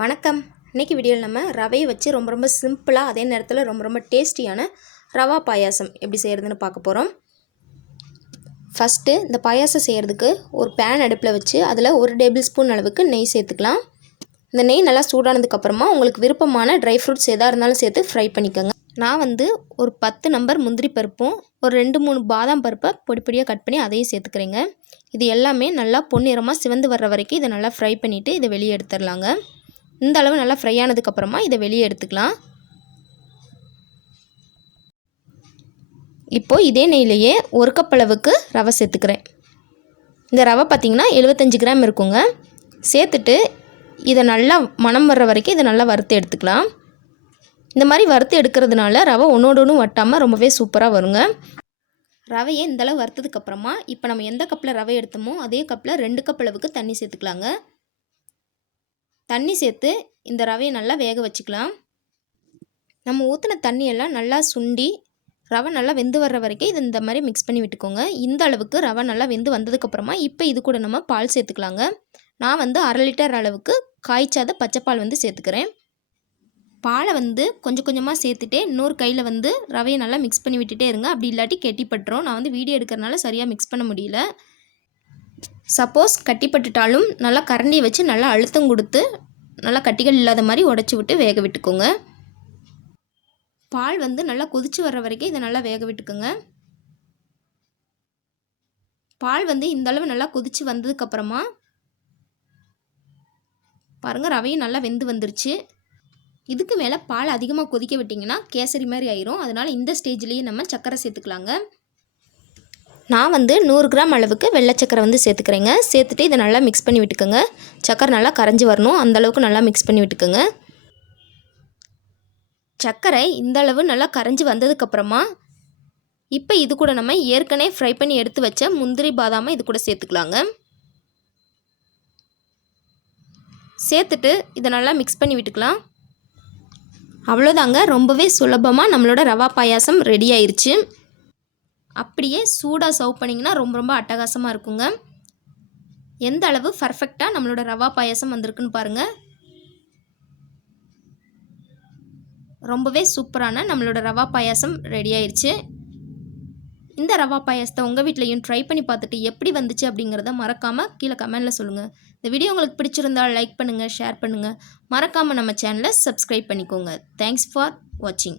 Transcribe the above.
வணக்கம். இன்றைக்கி வீடியோவில் நம்ம ரவையை வச்சு ரொம்ப சிம்பிளாக அதே நேரத்தில் ரொம்ப டேஸ்டியான ரவா பாயாசம் எப்படி செய்கிறதுன்னு பார்க்க போகிறோம். ஃபஸ்ட்டு இந்த பாயாசம் செய்கிறதுக்கு ஒரு பேன் அடுப்பில் வச்சு அதில் 1 டேபிள் ஸ்பூன் அளவுக்கு நெய் சேர்த்துக்கலாம். இந்த நெய் நல்லா சூடானதுக்கப்புறமா உங்களுக்கு விருப்பமான ட்ரை ஃப்ரூட்ஸ் எதாக இருந்தாலும் சேர்த்து ஃப்ரை பண்ணிக்கோங்க. நான் ஒரு 10 நம்பர் முந்திரி பருப்பும் ஒரு 2-3 பாதாம் பருப்பை பொடியாக கட் பண்ணி அதையும் சேர்த்துக்கிறேங்க. இது எல்லாமே நல்லா பொன்னிறமாக சிவந்து வர்ற வரைக்கும் இதை நல்லா ஃப்ரை பண்ணிவிட்டு இதை வெளியே எடுத்துடலாங்க. இந்த அளவு நல்லா ஃப்ரை ஆனதுக்கப்புறமா இதை வெளியே எடுத்துக்கலாம். இப்போது இதே நெய்லேயே 1 கப் அளவுக்கு ரவை சேர்த்துக்கிறேன். இந்த ரவை பார்த்திங்கன்னா 75 கிராம் இருக்குங்க. சேர்த்துட்டு இதை நல்லா மணம் வர்ற வரைக்கும் இதை நல்லா வறுத்து எடுத்துக்கலாம். இந்த மாதிரி வறுத்து எடுக்கிறதுனால ரவை ஒன்றோடு வட்டாமல் ரொம்பவே சூப்பராக வருங்க. ரவையை இந்தளவு வறுத்ததுக்கப்புறமா இப்போ நம்ம எந்த கப்பில் ரவை எடுத்தோமோ அதே கப்பில் 2 கப் அளவுக்கு தண்ணி சேர்த்துக்கலாங்க. தண்ணி சேர்த்து இந்த ரவையை நல்லா வேக வச்சுக்கலாம். நம்ம ஊற்றின தண்ணியெல்லாம் நல்லா சுண்டி ரவை நல்லா வெந்து வர்ற வரைக்கும் இது இந்த மாதிரி மிக்ஸ் பண்ணி விட்டுக்கோங்க. இந்த அளவுக்கு ரவை நல்லா வெந்து வந்ததுக்கப்புறமா இப்போ இது கூட நம்ம பால் சேர்த்துக்கலாங்க. நான் 1/2 லிட்டர் அளவுக்கு காய்ச்சாத பச்சைப்பால் சேர்த்துக்கிறேன். பாலை கொஞ்சம் கொஞ்சமாக சேர்த்துட்டே இன்னொரு கையில் ரவையை நல்லா மிக்ஸ் பண்ணி விட்டுட்டே இருங்க. அப்படி இல்லாட்டி கெட்டிப்பட்டுரும். நான் வீடியோ எடுக்கிறனால சரியாக மிக்ஸ் பண்ண முடியல. சப்போஸ் கட்டிப்பட்டுட்டாலும் நல்லா கரண்டியை வச்சு நல்லா அழுத்தம் கொடுத்து நல்லா கட்டிகள் இல்லாத மாதிரி உடச்சி விட்டு வேக விட்டுக்கோங்க. பால் நல்லா கொதிச்சு வர்ற வரைக்கும் இதை நல்லா வேக விட்டுக்கோங்க. பால் இந்த அளவு நல்லா கொதிச்சு வந்ததுக்கப்புறமா பாருங்கள் ரவையும் நல்லா வெந்து வந்துருச்சு. இதுக்கு மேலே பால் அதிகமாக கொதிக்க விட்டிங்கன்னா கேசரி மாதிரி ஆயிரும். அதனால் இந்த ஸ்டேஜ்லேயே நம்ம சர்க்கரை சேர்த்துக்கலாங்க. நான் 100 கிராம் அளவுக்கு வெள்ளை சக்கரை சேர்த்துக்கிறேங்க. சேர்த்துட்டு இதை நல்லா மிக்ஸ் பண்ணி விட்டுக்கோங்க. சக்கரை நல்லா கரைஞ்சி வரணும், அந்தளவுக்கு நல்லா மிக்ஸ் பண்ணி விட்டுக்கோங்க. சர்க்கரை இந்தளவு நல்லா கரைஞ்சி வந்ததுக்கப்புறமா இப்போ இது கூட நம்ம ஏற்கனவே ஃப்ரை பண்ணி எடுத்து வச்ச முந்திரி பாதாமை இது கூட சேர்த்துக்கலாங்க. சேர்த்துட்டு இதை நல்லா மிக்ஸ் பண்ணி விட்டுக்கலாம். அவ்வளோதாங்க, ரொம்பவே சுலபமாக நம்மளோட ரவா பாயாசம் ரெடி ஆயிடுச்சு. அப்படியே சூடாக சர்வ் பண்ணிங்கன்னா ரொம்ப அட்டகாசமாக இருக்குங்க. எந்த அளவு பர்ஃபெக்டாக நம்மளோட ரவா பாயாசம் வந்திருக்குன்னு பாருங்கள். ரொம்பவே சூப்பரான நம்மளோட ரவா பாயாசம் ரெடி ஆயிடுச்சு. இந்த ரவா பாயாசத்தை உங்கள் வீட்லையும் ட்ரை பண்ணி பார்த்துட்டு எப்படி வந்துச்சு அப்படிங்கிறத மறக்காமல் கீழே கமெண்டில் சொல்லுங்கள். இந்த வீடியோ உங்களுக்கு பிடிச்சிருந்தால் லைக் பண்ணுங்கள், ஷேர் பண்ணுங்கள். மறக்காமல் நம்ம சேனலை சப்ஸ்கிரைப் பண்ணிக்கோங்க. தேங்க்ஸ் ஃபார் வாட்சிங்.